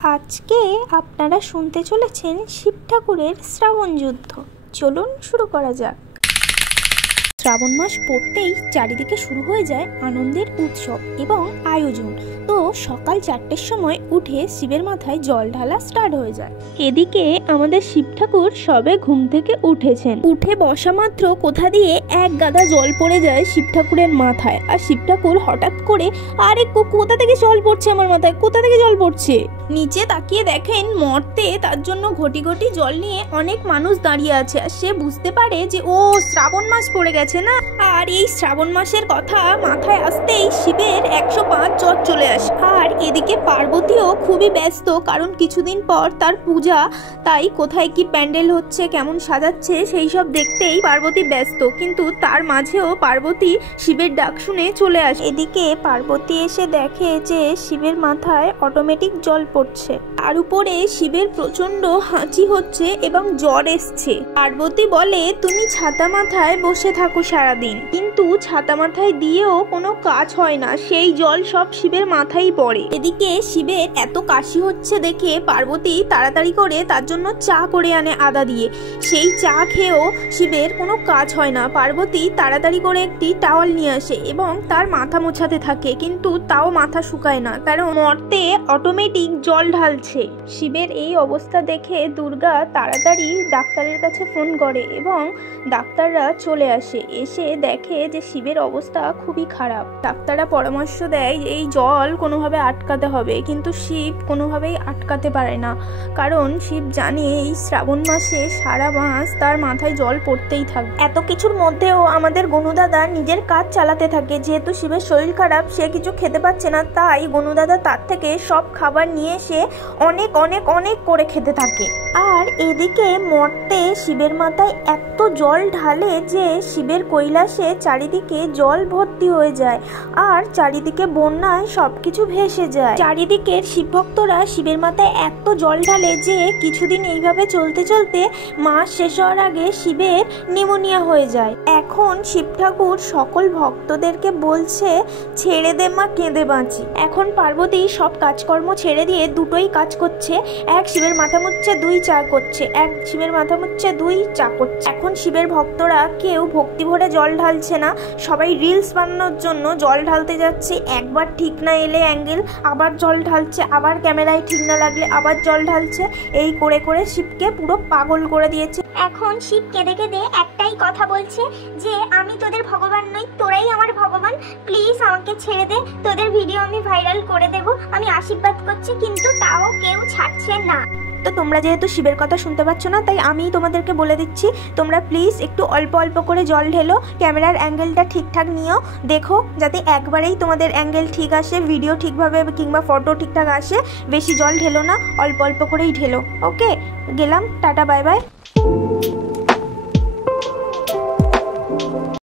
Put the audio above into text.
আজকে আপনারা শুনতে চলেছেন শিব ঠাকুরের শ্রাবণ যুদ্ধ। চলুন শুরু করা যাক। শ্রাবণ মাস পড়তেই চারিদিকে শুরু হয়ে যায় আনন্দের উৎসব এবং আয়োজন। তো সকাল 4টের সময় উঠে শিবের মাথায় জল ঢালা স্টার্ট হয়ে যায়। এদিকে আমাদের শিব ঠাকুর সবে ঘুম থেকে উঠেছেন। উঠে বসা মাত্র কোথা দিয়ে এক গাদা জল পড়ে যায় শিব ঠাকুরের মাথায়। আর শিব ঠাকুর হঠাৎ করে, আরে কোথা থেকে জল পড়ছে আমার মাথায়, কোথা থেকে জল পড়ছে? নিচে তাকিয়ে দেখেন মর্তে তার জন্য ঘটি ঘটি জল নিয়ে অনেক মানুষ দাঁড়িয়ে আছে। আর সে বুঝতে পারে যে ও শ্রাবণ মাস পড়ে গেছে না। আর এই শ্রাবণ মাসের কথা মাথায় আসতেই শিবের 105 জ্বর চলে আসে। আর এদিকে পার্বতীও খুবই ব্যস্ত, কারণ কিছুদিন পর তার পূজা। তাই কোথায় কি প্যান্ডেল হচ্ছে, কেমন সাজাচ্ছে সেই সব দেখতেই পার্বতী ব্যস্ত। কিন্তু তার মাঝেও পার্বতী শিবের ডাক শুনে চলে আসে। এদিকে পার্বতী এসে দেখে যে শিবের মাথায় অটোমেটিক জল পড়ছে। তার উপরে শিবের প্রচন্ড হাঁচি হচ্ছে এবং জ্বর এসছে। পার্বতী বলে, তুমি ছাতা মাথায় বসে থাকো সারাদিন, কিন্তু ছাতা মাথায় দিয়েও কোনো কাজ হয় না, সেই জল সব শিবের মাথায় পড়ে। এদিকে শিবের এত কাশি হচ্ছে দেখে পার্বতী তাড়াতাড়ি করে তার জন্য চা করে আনে আদা দিয়ে। সেই চা খেয়েও শিবের কোনো কাজ হয় না। পার্বতী তাড়াতাড়ি করে একটি টাওয়াল নিয়ে আসে এবং তার মাথা মোছাতে থাকে, কিন্তু তাও মাথা শুকায় না, কারণ মর্তে অটোমেটিক জল ঢালছে। শিবের এই অবস্থা দেখে দুর্গা তাড়াতাড়ি ডাক্তারের কাছে ফোন করে এবং ডাক্তাররা চলে আসে। এসে দেখে যে শিবের অবস্থা খুবই খারাপ। ডাক্তাররা পরামর্শ দেয় এই জল কোনোভাবে আটকাতে হবে, কিন্তু শিব কোনোভাবেই আটকাতে পারে না, কারণ শিব জানে এই শ্রাবণ মাসে সারা মাস তার মাথায় জল পড়তেই থাকবে। এত কিছুর মধ্যেও আমাদের গনুদাদা নিজের কাজ চালাতে থাকে। যেহেতু শিবের শরীর খারাপ, সে কিছু খেতে পাচ্ছে না, তাই গনুদাদা তার থেকে সব খাবার নিয়ে এসে অনেক অনেক অনেক করে খেতে থাকে। আর এদিকে মর্তে শিবের মাথায় এত জল ঢালে যে শিবের কৈলাসে চারিদিকে জল ভর্তি হয়ে যায় আর চারিদিকে বন্যায় সবকিছু ভেসে যায়। চারিদিকের শিব ভক্তরা শিবের মাথায় এত জল ঢালে যে কিছুদিন এইভাবে চলতে চলতে মাস শেষ হওয়ার আগে শিবের নিউমোনিয়া হয়ে যায়। এখন শিব ঠাকুর সকল ভক্তদেরকে বলছে, ছেড়ে দে মা, কেঁদে বাঁচি। এখন পার্বতী সব কাজকর্ম ছেড়ে দিয়ে দুটোই কাজ করছে। এক শিবের মাথা মুছছে, 2 চা করছে। এক শিবের মাথা মুছছে, 2 চা করছে। এখন শিবের ভক্তরা কেউ ভক্তি ভরে জল ঢালছে না, সবাই রিলস বানানোর জন্য জল ঢালতে যাচ্ছে। একবার ঠিক না এলে অ্যাঙ্গেল, আবার জল ঢালছে, আবার ক্যামেরায় ঠিক না লাগলে আবার জল ঢালছে। এই করে করে শিবকে পুরো পাগল করে দিয়েছে। এখন শিব কেঁদে কেঁদে একটাই কথা বলছে যে আমি তোদের ভগবান নই, তোরাই আমার ভগবান, প্লিজ আমাকে ছেড়ে দে, তোদের ভিডিও আমি ভাইরাল করে দেব, আমি আশীর্বাদ করছি। কিন্তু তাও কেউ ছাড়ছে না। তো তোমরা যেহেতু শিবের কথা শুনতে পাচ্ছ না, তাই আমি তোমাদেরকে বলে দিচ্ছি, তোমরা প্লিজ একটু অল্প অল্প করে জল ঢেলো, ক্যামেরার অ্যাঙ্গেলটা ঠিকঠাক নিও, দেখো যাতে একবারেই তোমাদের অ্যাঙ্গেল ঠিক আসে, ভিডিও ঠিকভাবে কিংবা ফটো ঠিকঠাক আসে। বেশি জল ঢেলো না, অল্প অল্প করেই ঢেলো। ওকে, গেলাম, টাটা, বাই বাই।